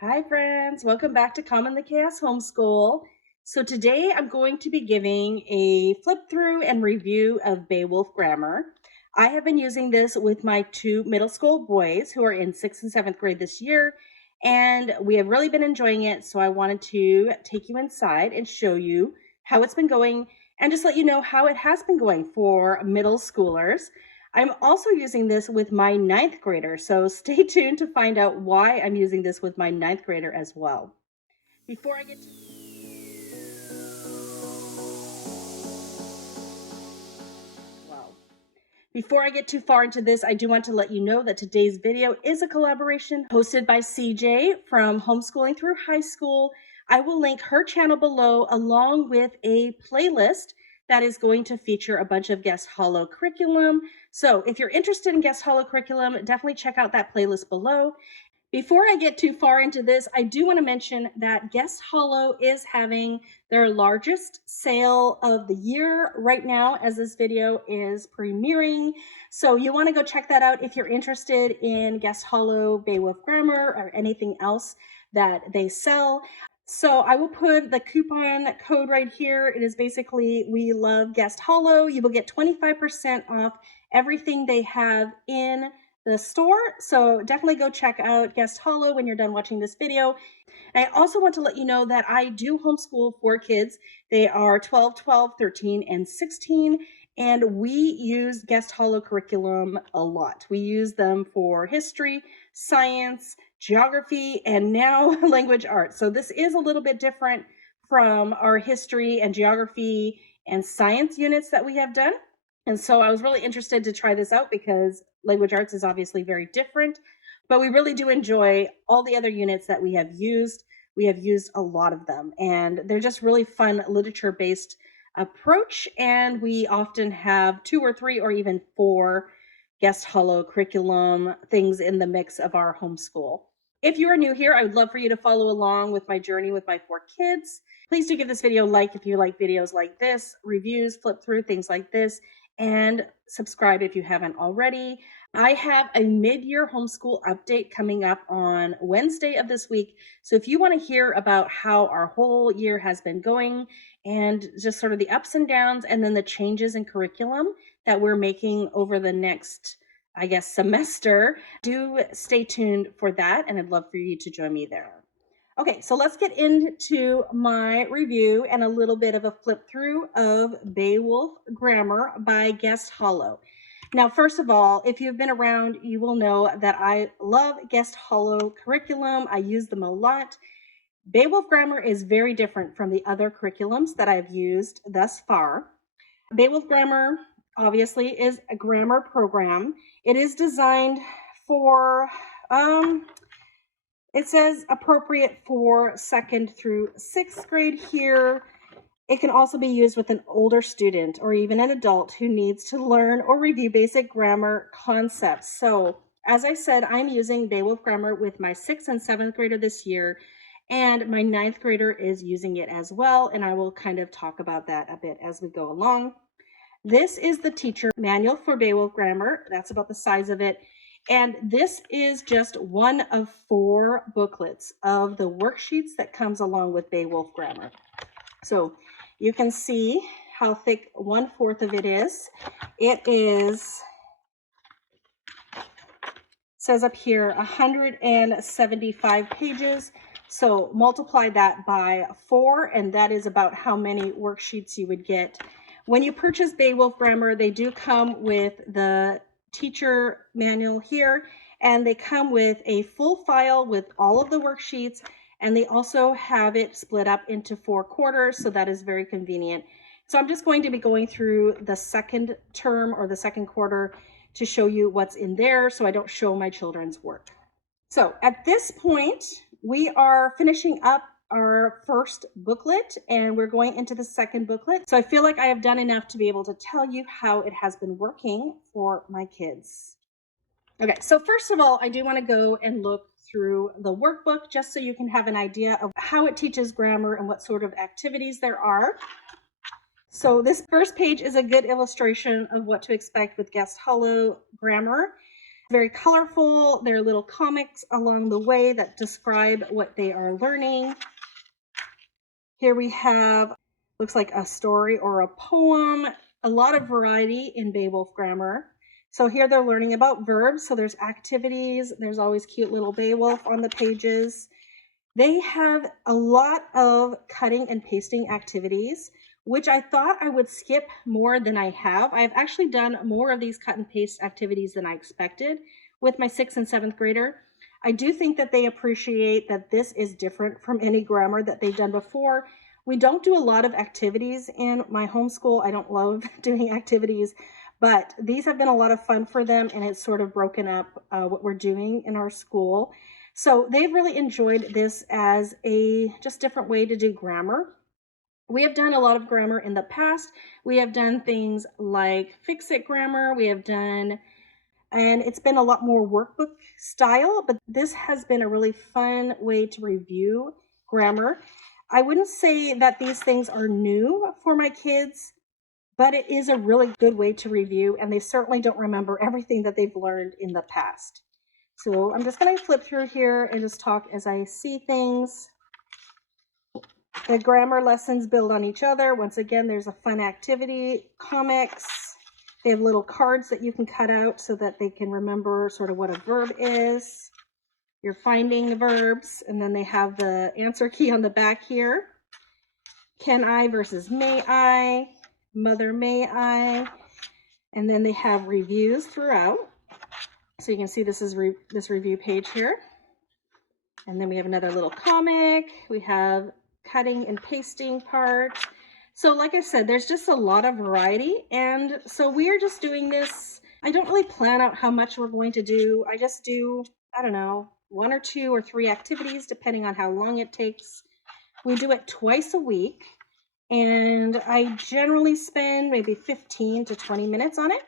Hi friends, welcome back to Calm in the Chaos Homeschool. So today I'm going to be giving a flip through and review of Beowulf grammar. I have been using this with my two middle school boys who are in 6th and 7th grade this year, and we have really been enjoying it. So I wanted to take you inside and show you how it's been going and just let you know how it has been going for middle schoolers. I'm also using this with my 9th grader, so stay tuned to find out why I'm using this with my 9th grader as well. Before I get to Before I get too far into this, I do want to let you know that today's video is a collaboration hosted by CJ from Homeschooling Through High School. I will link her channel below along with a playlist that is going to feature a bunch of Guest Hollow curriculum. So if you're interested in Guest Hollow curriculum, definitely check out that playlist below. Before I get too far into this, I do want to mention that Guest Hollow is having their largest sale of the year right now as this video is premiering. So you want to go check that out if you're interested in Guest Hollow, Beowulf grammar, or anything else that they sell. So I will put the coupon code right here. It is basically We Love Guest Hollow. You will get 25% off everything they have in the store. So definitely go check out Guest Hollow when you're done watching this video. And I also want to let you know that I do homeschool 4 kids. They are 12, 12, 13, and 16. And we use Guest Hollow curriculum a lot. We use them for history, science, geography, and now language arts. So this is a little bit different from our history and geography and science units that we have done. And so I was really interested to try this out because language arts is obviously very different, but we really do enjoy all the other units that we have used. We have used a lot of them, and they're just really fun literature-based approach. And we often have 2 or 3 or even 4 Guest Hollow curriculum things in the mix of our homeschool. If you are new here, I would love for you to follow along with my journey with my 4 kids. Please do give this video a like if you like videos like this, reviews, flip through, things like this, and subscribe if you haven't already. I have a mid-year homeschool update coming up on Wednesday of this week. So if you want to hear about how our whole year has been going and just sort of the ups and downs and then the changes in curriculum that we're making over the next, I guess, semester, do stay tuned for that. And I'd love for you to join me there. Okay, so let's get into my review and a little bit of a flip through of Beowulf grammar by Guest Hollow. Now, first of all, if you've been around, you will know that I love Guest Hollow curriculum. I use them a lot. Beowulf grammar is very different from the other curriculums that I've used thus far. Beowulf grammar, obviously, is a grammar program. It is designed for it says appropriate for 2nd through 6th grade here. It can also be used with an older student or even an adult who needs to learn or review basic grammar concepts. So, as I said, I'm using Beowulf grammar with my 6th and 7th grader this year, and my 9th grader is using it as well, and I will kind of talk about that a bit as we go along. This is the teacher manual for Beowulf grammar. That's about the size of it. And this is just one of 4 booklets of the worksheets that comes along with Beowulf grammar. So you can see how thick 1/4 of it is. It is, says up here, 175 pages. So multiply that by 4, and that is about how many worksheets you would get. When you purchase Beowulf grammar, they do come with the teacher manual here, and they come with a full file with all of the worksheets, and they also have it split up into 4 quarters, so that is very convenient. So I'm just going to be going through the 2nd term or the 2nd quarter to show you what's in there so I don't show my children's work. So at this point, we are finishing up our 1st booklet and we're going into the 2nd booklet. So I feel like I have done enough to be able to tell you how it has been working for my kids. Okay, so first of all, I do want to go and look through the workbook just so you can have an idea of how it teaches grammar and what sort of activities there are. So this first page is a good illustration of what to expect with Guest Hollow grammar. Very colorful. There are little comics along the way that describe what they are learning. Here we have, looks like a story or a poem, a lot of variety in Beowulf grammar. So here they're learning about verbs. So there's activities. There's always cute little Beowulf on the pages. They have a lot of cutting and pasting activities, which I thought I would skip more than I have. I've actually done more of these cut and paste activities than I expected with my 6th and 7th grader. I do think that they appreciate that this is different from any grammar that they've done before. We don't do a lot of activities in my homeschool. I don't love doing activities, but these have been a lot of fun for them, and it's sort of broken up what we're doing in our school. So they've really enjoyed this as a just different way to do grammar. We have done a lot of grammar in the past. We have done things like fix-it grammar. We have done, and it's been a lot more workbook style, but this has been a really fun way to review grammar. I wouldn't say that these things are new for my kids, but it is a really good way to review, and they certainly don't remember everything that they've learned in the past. So I'm just going to flip through here and just talk as I see things. The grammar lessons build on each other. Once again, there's a fun activity, comics. They have little cards that you can cut out so that they can remember sort of what a verb is. You're finding the verbs, and then they have the answer key on the back here. Can I versus may I, mother may I, and then they have reviews throughout. So you can see this is this review page here. And then we have another little comic. We have cutting and pasting part. So like I said, there's just a lot of variety. And so we are just doing this. I don't really plan out how much we're going to do. I just do, I don't know, 1 or 2 or 3 activities, depending on how long it takes. We do it twice a week. And I generally spend maybe 15 to 20 minutes on it.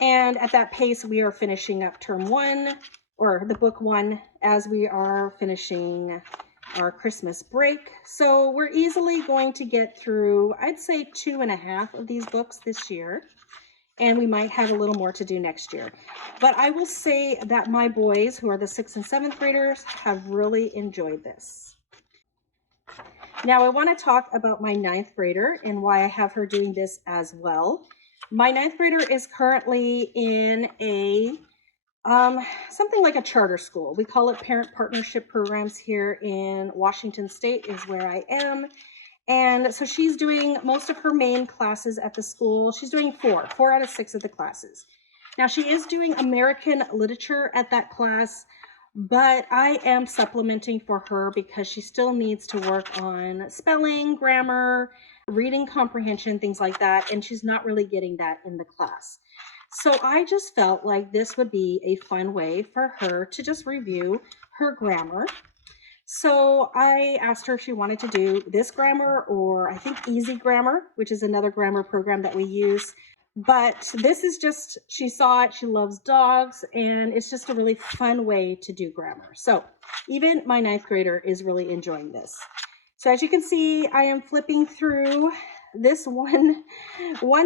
And at that pace, we are finishing up term 1, or the book 1, as we are finishing our Christmas break. So we're easily going to get through, I'd say 2.5 of these books this year. And we might have a little more to do next year. But I will say that my boys, who are the 6th and 7th graders, have really enjoyed this. Now I want to talk about my 9th grader and why I have her doing this as well. My 9th grader is currently in a something like a charter school. We call it parent partnership programs here in Washington State is where I am. And so she's doing most of her main classes at the school. She's doing 4 out of 6 of the classes. Now she is doing American literature at that class, but I am supplementing for her because she still needs to work on spelling, grammar, reading comprehension, things like that, and she's not really getting that in the class. So I just felt like this would be a fun way for her to just review her grammar. So I asked her if she wanted to do this grammar or I think Easy Grammar, which is another grammar program that we use. But this is just, she saw it, she loves dogs, and it's just a really fun way to do grammar. So even my 9th grader is really enjoying this. So as you can see, I am flipping through this one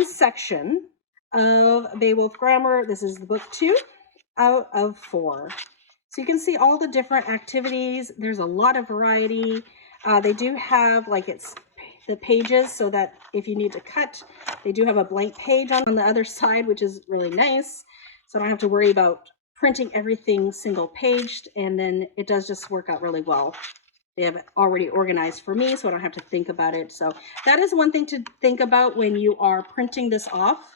section of Beowulf grammar. This is the book 2 out of 4. So you can see all the different activities. There's a lot of variety. They do have like it's the pages so that if you need to cut, they do have a blank page on the other side, which is really nice. So I don't have to worry about printing everything single paged, and then it does just work out really well. They have it already organized for me, so I don't have to think about it. So that is one thing to think about when you are printing this off.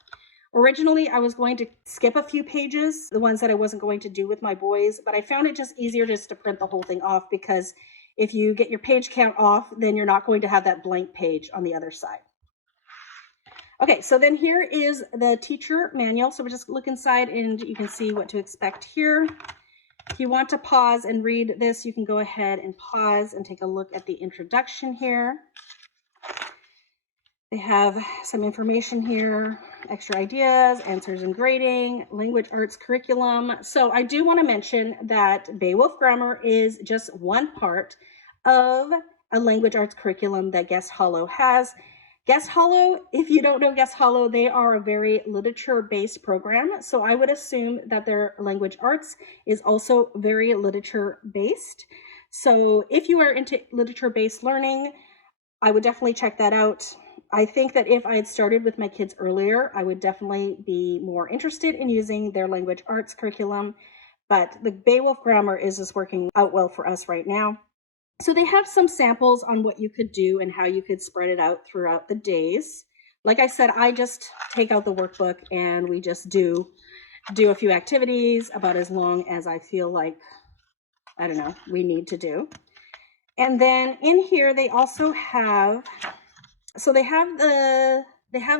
Originally, I was going to skip a few pages, the ones that I wasn't going to do with my boys, but I found it just easier just to print the whole thing off because if you get your page count off, then you're not going to have that blank page on the other side. Okay, so then here is the teacher manual. So we just look inside and you can see what to expect here. If you want to pause and read this, you can go ahead and pause and take a look at the introduction here. They have some information here, extra ideas, answers and grading, language arts curriculum. So I do want to mention that Beowulf grammar is just one part of a language arts curriculum that Guest Hollow has. Guest Hollow, if you don't know Guest Hollow, they are a very literature-based program. So I would assume that their language arts is also very literature-based. So if you are into literature-based learning, I would definitely check that out. I think that if I had started with my kids earlier, I would definitely be more interested in using their language arts curriculum. But the Beowulf grammar is just working out well for us right now. So they have some samples on what you could do and how you could spread it out throughout the days. Like I said, I just take out the workbook and we just do a few activities about as long as I feel like, I don't know, we need to do. And then in here, they also have, so they have the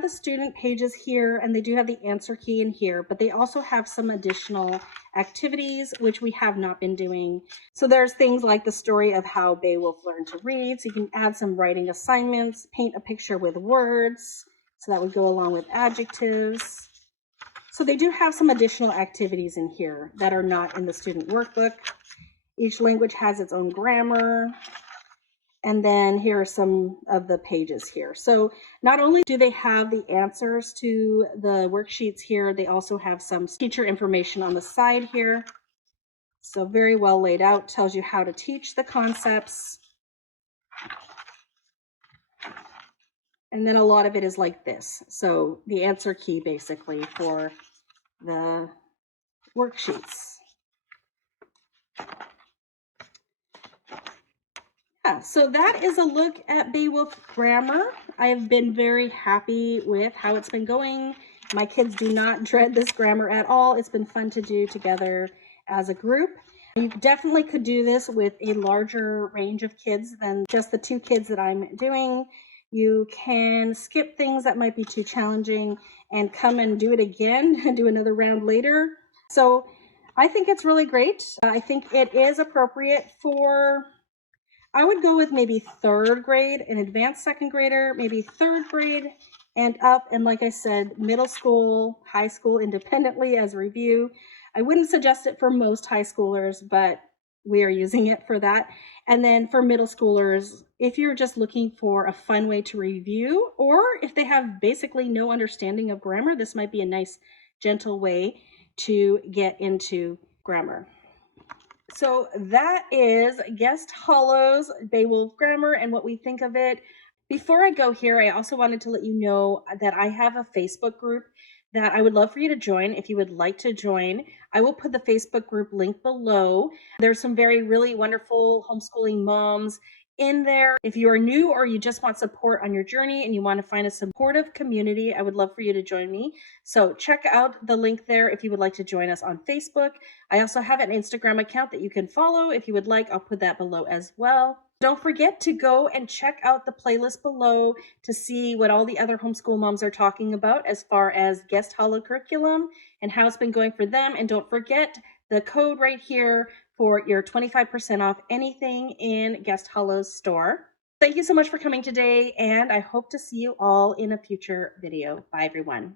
student pages here, and they do have the answer key in here, but they also have some additional activities, which we have not been doing. So there's things like the story of how Beowulf learned to read. So you can add some writing assignments, paint a picture with words. So that would go along with adjectives. So they do have some additional activities in here that are not in the student workbook. Each language has its own grammar. And then here are some of the pages here. So not only do they have the answers to the worksheets here, they also have some teacher information on the side here. So very well laid out, tells you how to teach the concepts. And then a lot of it is like this. So the answer key basically for the worksheets. Yeah, so that is a look at Beowulf grammar. I've been very happy with how it's been going. My kids do not dread this grammar at all. It's been fun to do together as a group. You definitely could do this with a larger range of kids than just the 2 kids that I'm doing. You can skip things that might be too challenging and come and do it again and do another round later. So I think it's really great. I think it is appropriate for, I would go with maybe 3rd grade, an advanced 2nd grader, maybe 3rd grade and up. And like I said, middle school, high school independently as review. I wouldn't suggest it for most high schoolers, but we are using it for that. And then for middle schoolers, if you're just looking for a fun way to review, or if they have basically no understanding of grammar, this might be a nice, gentle way to get into grammar. So that is Guest Hollow's Beowulf grammar and what we think of it. Before I go here, I also wanted to let you know that I have a Facebook group that I would love for you to join if you would like to join. I will put the Facebook group link below. There's some really wonderful homeschooling moms in there. If you are new or you just want support on your journey and you want to find a supportive community, I would love for you to join me. So check out the link there if you would like to join us on Facebook. I also have an Instagram account that you can follow if you would like. I'll put that below as well. Don't forget to go and check out the playlist below to see what all the other homeschool moms are talking about as far as Guest Hollow curriculum and how it's been going for them. And don't forget the code right here for your 25% off anything in Guest Hollow's store. Thank you so much for coming today, and I hope to see you all in a future video. Bye, everyone.